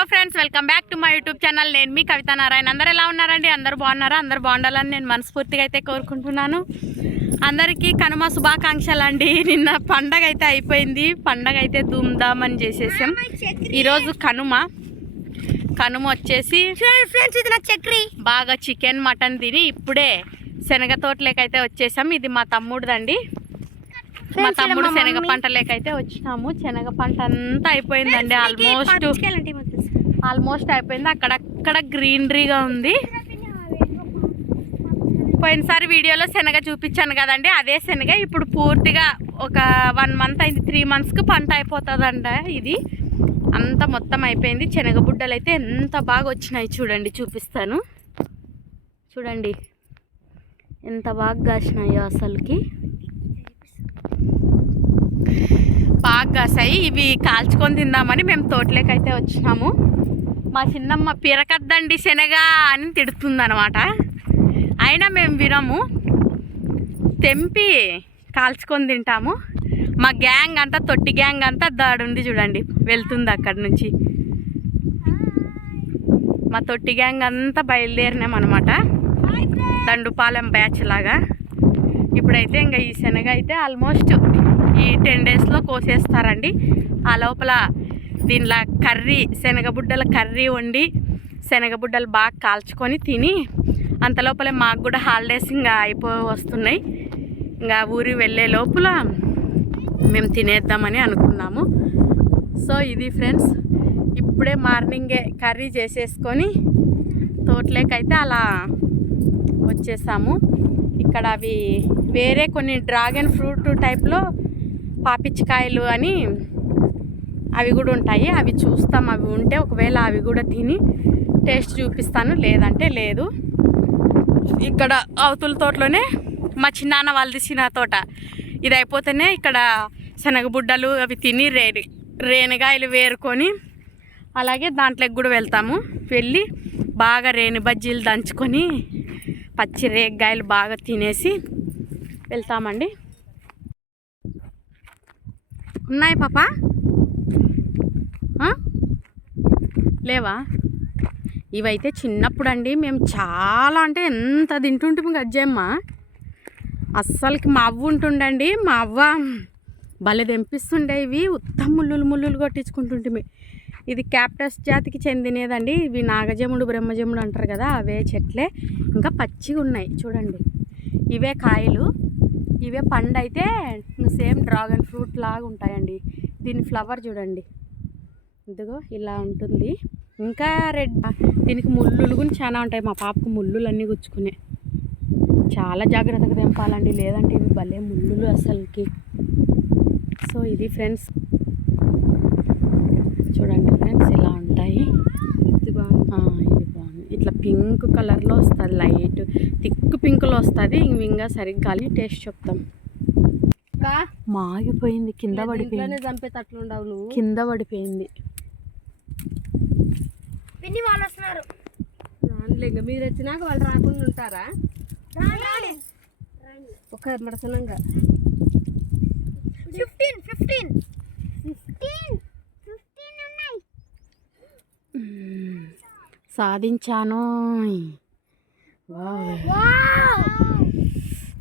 Hello friends welcome back to my YouTube channel. నేను మీ కవిత నారాయణ. అందరు ఎలా ఉన్నారండి? అందరు బాగున్నారా? అందరు బాగుండాలని నేను మనస్ఫూర్తిగా అయితే కోరుకుంటున్నాను. అందరికీ కనుమ శుభాకాంక్షలు అండి నిన్న పండగ అయితే అయిపోయింది. పండగ అయితే ధూమ్ధామ్ అని చేసేసాం ఈరోజు కనుమ. కనుమ వచ్చేసి ఫ్రెండ్స్ ఇది నా చక్రి. బాగా చికెన్ మటన్ తిని ఇప్పుడే శనగ తోటలేకైతే వచ్చేసాం. ఇది మా తమ్ముడిదండి. మా తమ్ముడు శనగ మమ్మీ. పంటలేకైతే వచ్చినాము. శనగ పంట అంతా అయిపోయిందండి. ఆల్మోస్ట్ ఆల్మోస్ట్ అయిపోయింది. అక్కడక్కడ గ్రీనరీగా ఉంది. పోయినసారి వీడియోలో శనగ చూపించాను కదండి. అదే శనగ ఇప్పుడు పూర్తిగా ఒక వన్ మంత్ అయింది. త్రీ మంత్స్కి పంట అయిపోతుందంట ఇది. అంత మొత్తం అయిపోయింది. శనగ బుడ్డలు అయితే ఎంత బాగా వచ్చినాయి చూడండి చూపిస్తాను. చూడండి ఎంత బాగా కాసినాయో అసలుకి. బాగా కాసాయి. ఇవి కాల్చుకొని తిందామని మేము తోటలోకి అయితే వచ్చినాము. మా చిన్నమ్మ పిరకద్దండి శనగ అని తిడుతుందనమాట అయినా మేము వినము. తెంపి కాల్చుకొని తింటాము. మా గ్యాంగ్ అంతా తొట్టి గ్యాంగ్ అంతా దాడుంది చూడండి. వెళ్తుంది అక్కడి నుంచి. మా తొట్టి గ్యాంగ్ అంతా బయలుదేరినాం అనమాట దండుపాలెం బ్యాచ్ లాగా. ఇప్పుడైతే ఇంకా ఈ శనగ అయితే ఆల్మోస్ట్ ఈ టెన్ డేస్లో కోసేస్తారండి. ఆ లోపల దీనిలో కర్రీ శనగబుడ్డల కర్రీ వండి శనగబుడ్డలు బాగా కాల్చుకొని తిని అంత లోపలే మాకు కూడా హాలిడేస్ ఇంకా అయిపో వస్తున్నాయి. ఇంకా ఊరి వెళ్ళే లోపల మేము తినేద్దామని అనుకున్నాము. సో ఇది ఫ్రెండ్స్ ఇప్పుడే మార్నింగే కర్రీ చేసేసుకొని తోటలేకైతే అలా వచ్చేసాము. ఇక్కడ అవి వేరే కొన్ని డ్రాగన్ ఫ్రూట్ టైప్లో పాపిచ్చికాయలు అని అవి కూడా ఉంటాయి. అవి చూస్తాం. అవి ఉంటే ఒకవేళ అవి కూడా తిని టేస్ట్ చూపిస్తాను. లేదంటే లేదు. ఇక్కడ అవతుల తోటలోనే మా చిన్నాన్న వాళ్ళది చిన్న తోట. ఇది అయిపోతేనే ఇక్కడ శనగబుడ్డలు అవి తిని రేణి రేణిగాయలు వేరుకొని అలాగే దాంట్లోకి కూడా వెళ్తాము. వెళ్ళి బాగా రేణి బజ్జీలు దంచుకొని పచ్చి రేగ్గాయలు బాగా తినేసి వెళ్తామండి. ఉన్నాయి పాప ఆ? లేవా? ఇవైతే చిన్నప్పుడు అండి మేము చాలా అంటే ఎంత తింటుంటే గజ్జమ్మ అస్సలకి మా అవ్వ ఉంటుండండి. మా అవ్వ భలే తెంపిస్తుండే ఇవి. ఉత్తమ ముల్లులు ముల్లులు కొట్టించుకుంటుంటే ఇది క్యాప్టస్ జాతికి చెందినదండి. ఇవి నాగజముడు బ్రహ్మజముడు అంటారు కదా అవే చెట్లే. ఇంకా పచ్చిగా ఉన్నాయి చూడండి. ఇవే కాయలు. ఇవే పండు అయితే సేమ్ డ్రాగన్ ఫ్రూట్ లాగా ఉంటాయండి దీని ఫ్లవర్ చూడండి. ఇదిగో ఇలా ఉంటుంది. ఇంకా రెడ్ దీనికి ముళ్ళులు కూడా చాలా ఉంటాయి. మా పాపకు ముళ్ళులు అన్నీ గుచ్చుకునే. చాలా జాగ్రత్తగా తెంపాలండి. లేదంటే ఇవి భలే ముళ్ళులు అసలుకి. సో ఇది ఫ్రెండ్స్. చూడండి ఫ్రెండ్స్ ఇలా ఉంటాయి. ఇది బాగుంది. ఇది బాగుంది. ఇట్లా పింక్ కలర్లో వస్తుంది లైట్. థిక్ పింక్లో వస్తుంది. ఇంకా సరిగ్గా టేస్ట్ చెప్తాం. మాగిపోయింది కింద పడిపోయింది. కింద పడిపోయింది. పిన్ని వాళ్ళు వస్తున్నారు? ఇంకా. మీరు వచ్చినాక వాళ్ళు రాకుండా ఉంటారా? ఒక మడసనంగా. ఫిఫ్టీన్ ఫిఫ్టీన్ ఫిఫ్టీన్ ఫిఫ్టీన్ ఉన్నాయి. సాధించాను.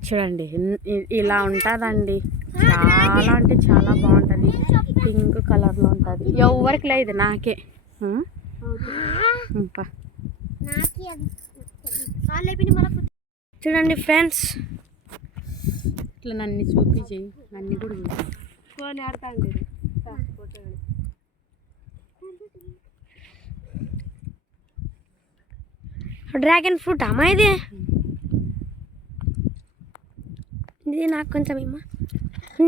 చూడండి ఇలా ఉంటుందండి. చాలా అంటే చాలా బాగుంటుంది. పింక్ కలర్లో ఉంటుంది. ఎవరికి లేదు నాకే. చూడండి ఫ్రెండ్స్. ఇట్లా నన్ను చూపించి నన్ను కూడా చూపి ఫోన్ ఆడతాండి డ్రాగన్ ఫ్రూట్ అమ్మా ఇది? ఇది నాకు కొంచెం ఇమ్మా.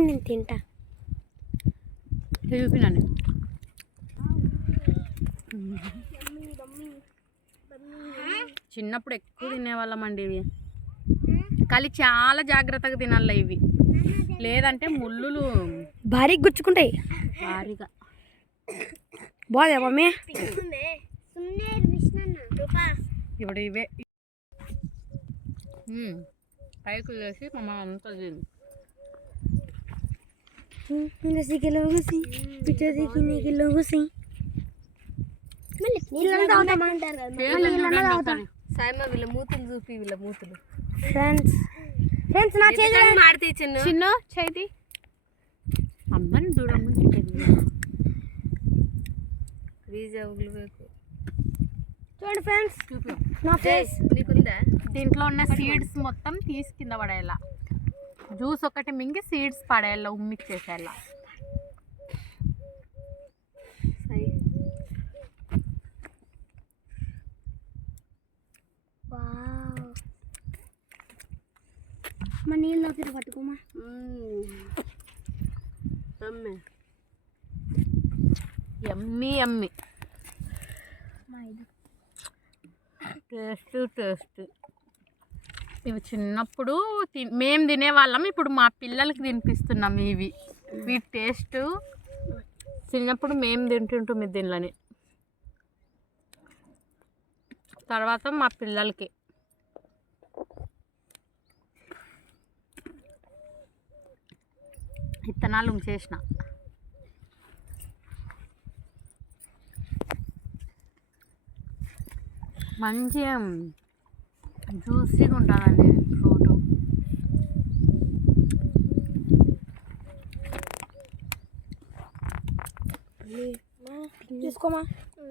నేను తింటా. చూపినండి చిన్నప్పుడు ఎక్కువ తినేవాళ్ళమండి ఇవి కానీ చాలా జాగ్రత్తగా తినాలి ఇవి లేదంటే ముళ్ళులు భారీ గుచ్చుకుంటాయి భారీగా బాగా మమ్మీ ఇప్పుడు ఇవే ఉమ్. పైకి వేసి మమ్మ అంతా తింది Nasi ke logo si. Picture देखने के लोगों से సాయమ్మ వీళ్ళ మూతులు చూపి వీళ్ళ మూతులు. ఫ్రెండ్స్ ఫ్రెండ్స్ నా చేతి మాడితే చిన్న? చిన్న చేతి. అందరిని దూరం. బీజ ఉగులువేకు చూడండి ఫ్రెండ్స్ చూపు. నా ఫేస్ నీకుందా? దీంట్లో ఉన్న సీడ్స్ మొత్తం తీసి కింద పడేయాల? జ్యూస్ ఒకటి మింగి సీడ్స్ పడేయాల ఉమ్మిచ్చేసేయాల మా పట్టుకోమా? అమ్మే. ఎమ్మి ఎమ్మి మా ఇది. Taste taste. ఇవి చిన్నప్పుడు తి- మేము తినేవాళ్ళం ఇప్పుడు మా పిల్లలకి తినిపిస్తున్నాం ఇవి. వీటి టేస్ట్. చిన్నప్పుడు మేము తింటుంటాం దీనిలోని. తర్వాత మా పిల్లలకి. విత్తనాలు ఉంచేసిన. మంచిగా జ్యూసీగా ఉంటుందండి ఇది ఫ్రూట్. చూసుకోమా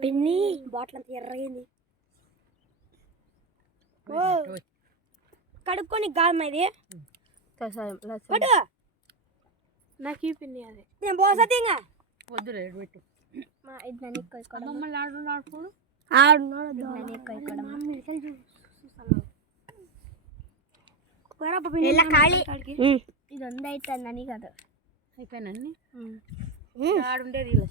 పిన్ని బాటిల్ అంత ఎర్రగింది. ఓ కడుక్కొని కషాయం పట్టు నాకు ఈ పిన్ని అదే. నేను పోసతి ఇంకా వద్దు రేడు పెట్టు. మా ఇది నన్ను ఎక్కువ మమ్మల్ని ఆడు ఆడుకోడు ఆడున్నాడు నన్ను ఎక్కువ ఇక్కడ ఖాళీ. ఇది ఉంది అవుతుందని కదా. అయిపోయినండి ఆడుండేది ఇలా